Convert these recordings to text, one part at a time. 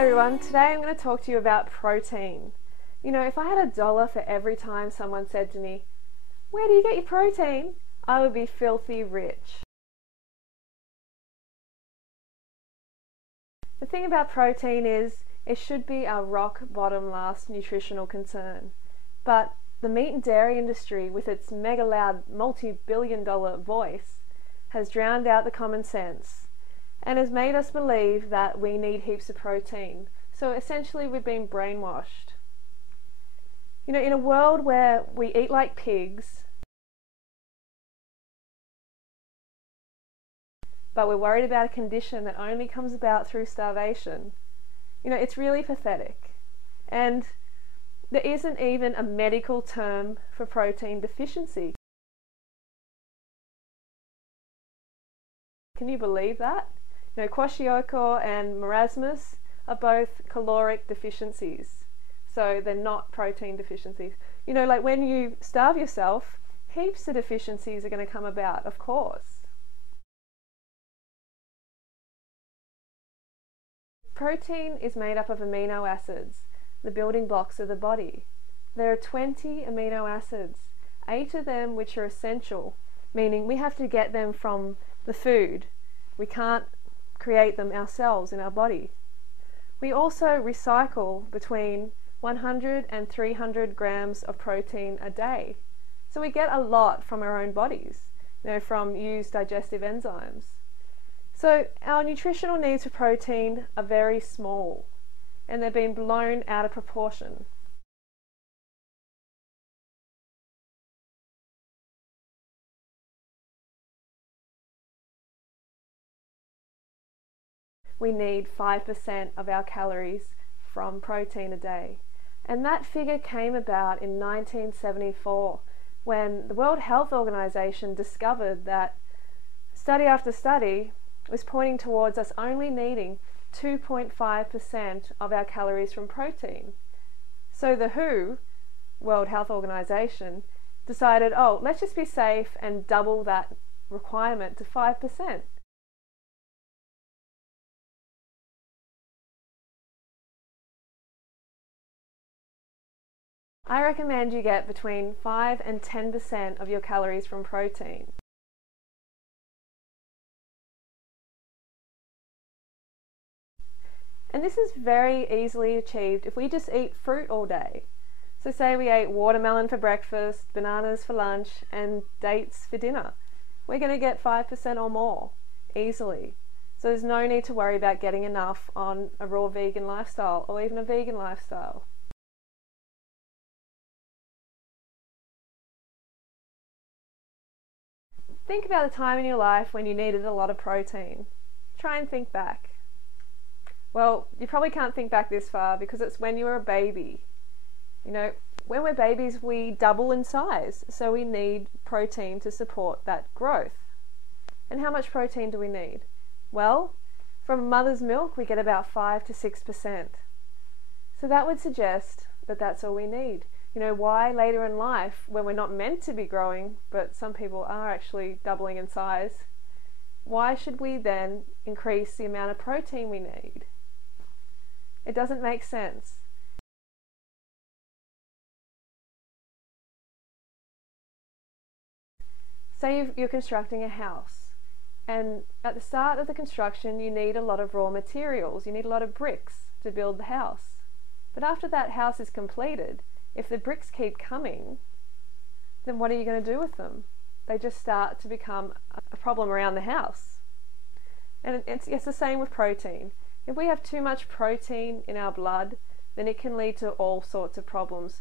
Hi everyone, today I'm going to talk to you about protein. You know, if I had $1 for every time someone said to me, "Where do you get your protein?" I would be filthy rich. The thing about protein is it should be our rock bottom last nutritional concern. But the meat and dairy industry, with its mega loud multi-billion-dollar voice, has drowned out the common sense and has made us believe that we need heaps of protein. So essentially we've been brainwashed. You know, in a world where we eat like pigs, but we're worried about a condition that only comes about through starvation, you know, it's really pathetic. And there isn't even a medical term for protein deficiency. Can you believe that? You know, kwashiorkor and marasmus are both caloric deficiencies, so they're not protein deficiencies. You know, like when you starve yourself, heaps of deficiencies are going to come about, of course. Protein is made up of amino acids, the building blocks of the body. There are 20 amino acids, 8 of them which are essential, meaning we have to get them from the food. We can't create them ourselves in our body. We also recycle between 100 and 300 grams of protein a day. So we get a lot from our own bodies, you know, from used digestive enzymes. So our nutritional needs for protein are very small, and they've been blown out of proportion. We need 5% of our calories from protein a day. And that figure came about in 1974 when the World Health Organization discovered that study after study was pointing towards us only needing 2.5% of our calories from protein. So the WHO, World Health Organization, decided, oh, let's just be safe and double that requirement to 5%. I recommend you get between 5 and 10% of your calories from protein. And this is very easily achieved if we just eat fruit all day. So say we ate watermelon for breakfast, bananas for lunch, and dates for dinner. We're going to get 5% or more, easily. So there's no need to worry about getting enough on a raw vegan lifestyle or even a vegan lifestyle. Think about the time in your life when you needed a lot of protein. Try and think back. Well, you probably can't think back this far because it's when you were a baby. You know, when we're babies, we double in size, so we need protein to support that growth. And how much protein do we need? Well, from mother's milk, we get about 5 to 6%. So that would suggest that that's all we need. You know, why later in life, when we're not meant to be growing, but some people are actually doubling in size, why should we then increase the amount of protein we need? It doesn't make sense. Say you're constructing a house, and at the start of the construction you need a lot of raw materials, you need a lot of bricks to build the house. But after that house is completed, if the bricks keep coming, then what are you going to do with them? They just start to become a problem around the house. And it's the same with protein. If we have too much protein in our blood, then it can lead to all sorts of problems.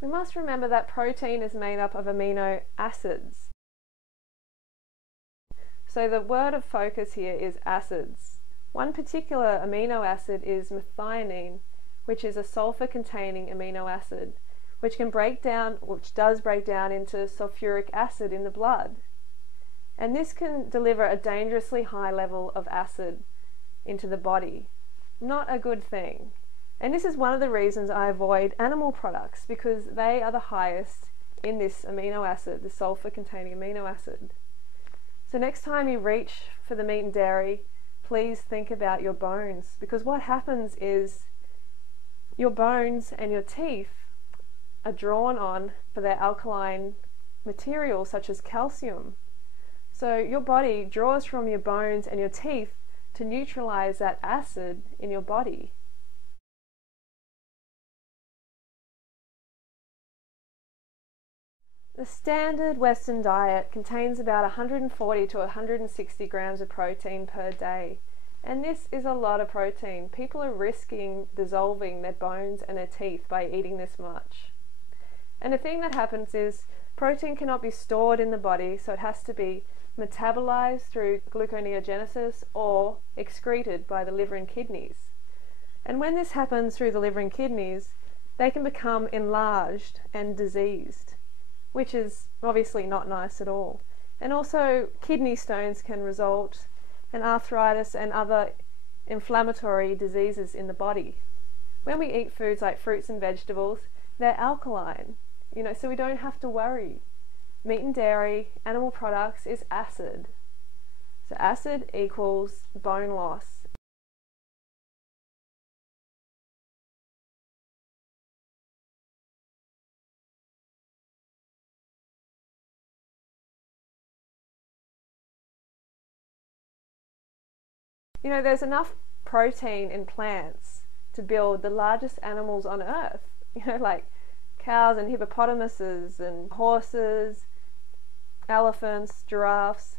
We must remember that protein is made up of amino acids. So the word of focus here is acids. One particular amino acid is methionine, which is a sulfur-containing amino acid, which does break down into sulfuric acid in the blood. And this can deliver a dangerously high level of acid into the body. Not a good thing. And this is one of the reasons I avoid animal products, because they are the highest in this amino acid, the sulfur containing amino acid. So next time you reach for the meat and dairy, please think about your bones, because what happens is your bones and your teeth are drawn on for their alkaline materials such as calcium. So your body draws from your bones and your teeth to neutralize that acid in your body. The standard Western diet contains about 140 to 160 grams of protein per day. And this is a lot of protein. People are risking dissolving their bones and their teeth by eating this much. And the thing that happens is protein cannot be stored in the body, so it has to be metabolized through gluconeogenesis or excreted by the liver and kidneys. And when this happens through the liver and kidneys, they can become enlarged and diseased, which is obviously not nice at all. And also kidney stones can result in arthritis and other inflammatory diseases in the body. When we eat foods like fruits and vegetables, they're alkaline, so we don't have to worry. Meat and dairy, animal products is acid. So acid equals bone loss. There's enough protein in plants to build the largest animals on earth, like cows and hippopotamuses and horses, elephants, giraffes.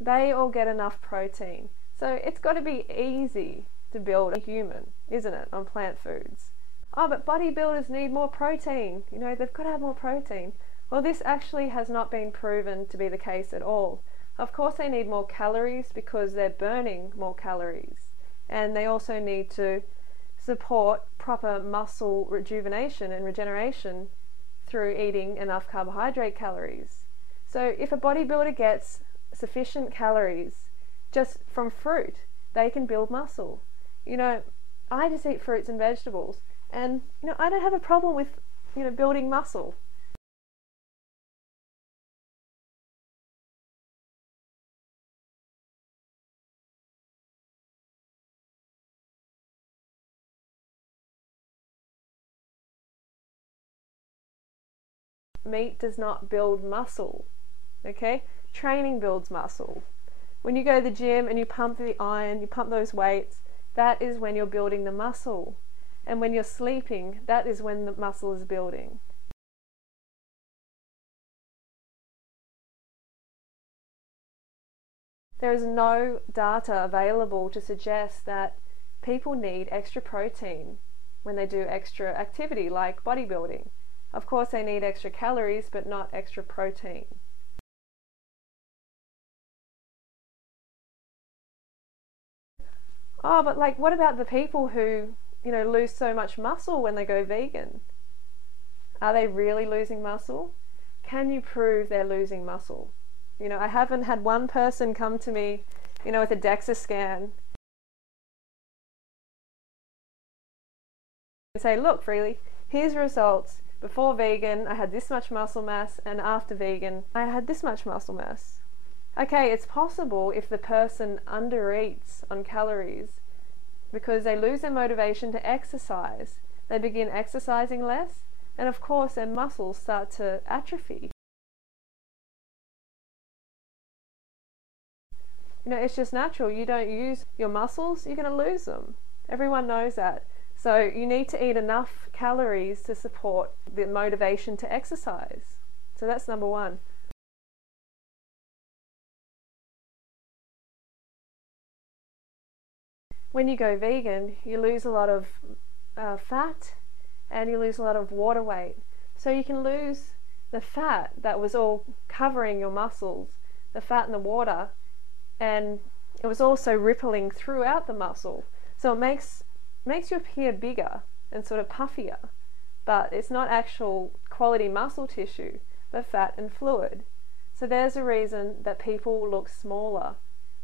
They all get enough protein. So it's got to be easy to build a human, isn't it, on plant foods? Oh, but bodybuilders need more protein. They've got to have more protein. Well, this actually has not been proven to be the case at all. Of course they need more calories because they're burning more calories. And they also need to support proper muscle rejuvenation and regeneration through eating enough carbohydrate calories. So if a bodybuilder gets sufficient calories just from fruit, they can build muscle. I just eat fruits and vegetables, and I don't have a problem with building muscle. Meat does not build muscle, okay? Training builds muscle. When you go to the gym and you pump the iron, you pump those weights, that is when you're building the muscle. And when you're sleeping, that is when the muscle is building. There is no data available to suggest that people need extra protein when they do extra activity like bodybuilding. Of course they need extra calories, but not extra protein. Oh, but what about the people who, lose so much muscle when they go vegan? Are they really losing muscle? Can you prove they're losing muscle? I haven't had one person come to me, with a DEXA scan and say, look, Freely, here's results. Before vegan, I had this much muscle mass, and after vegan, I had this much muscle mass. Okay, it's possible if the person undereats on calories because they lose their motivation to exercise. They begin exercising less, and of course their muscles start to atrophy. It's just natural. You don't use your muscles, you're going to lose them. Everyone knows that. So you need to eat enough calories to support the motivation to exercise. So that's number one. When you go vegan, you lose a lot of fat and you lose a lot of water weight. So you can lose the fat that was all covering your muscles, the fat and the water, and it was also rippling throughout the muscle. So it makes you appear bigger and sort of puffier, but it's not actual quality muscle tissue, but fat and fluid. So there's a reason that people look smaller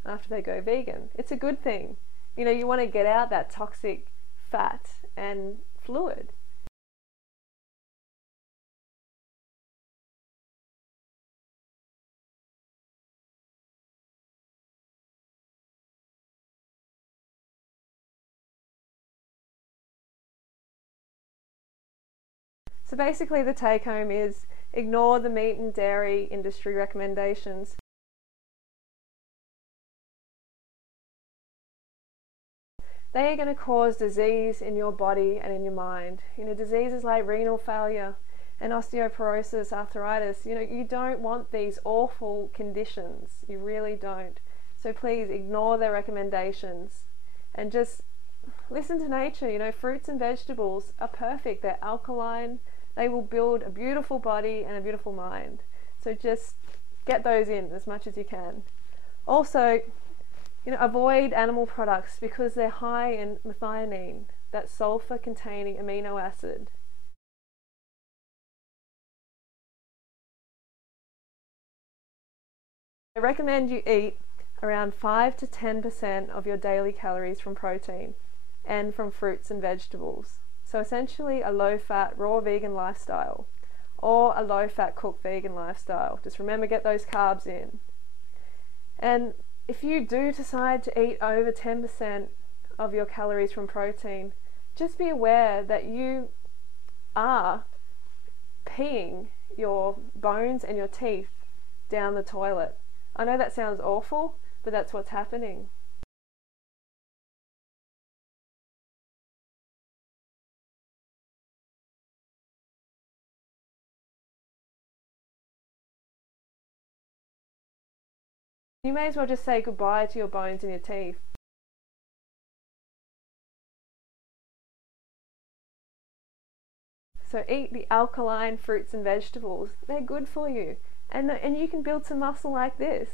after they go vegan. It's a good thing. You want to get out that toxic fat and fluid. So basically the take home is ignore the meat and dairy industry recommendations. They are going to cause disease in your body and in your mind. Diseases like renal failure and osteoporosis, arthritis, you don't want these awful conditions. You really don't. So please ignore their recommendations and just listen to nature. Fruits and vegetables are perfect. They're alkaline. They will build a beautiful body and a beautiful mind. So just get those in as much as you can. Also, avoid animal products because they're high in methionine, that sulfur-containing amino acid. I recommend you eat around 5 to 10% of your daily calories from protein and from fruits and vegetables. So essentially a low-fat raw vegan lifestyle or a low-fat cooked vegan lifestyle. Just remember, get those carbs in. And if you do decide to eat over 10% of your calories from protein, just be aware that you are peeing your bones and your teeth down the toilet. I know that sounds awful, but that's what's happening. You may as well just say goodbye to your bones and your teeth. So eat the alkaline fruits and vegetables. They're good for you. And you can build some muscle like this.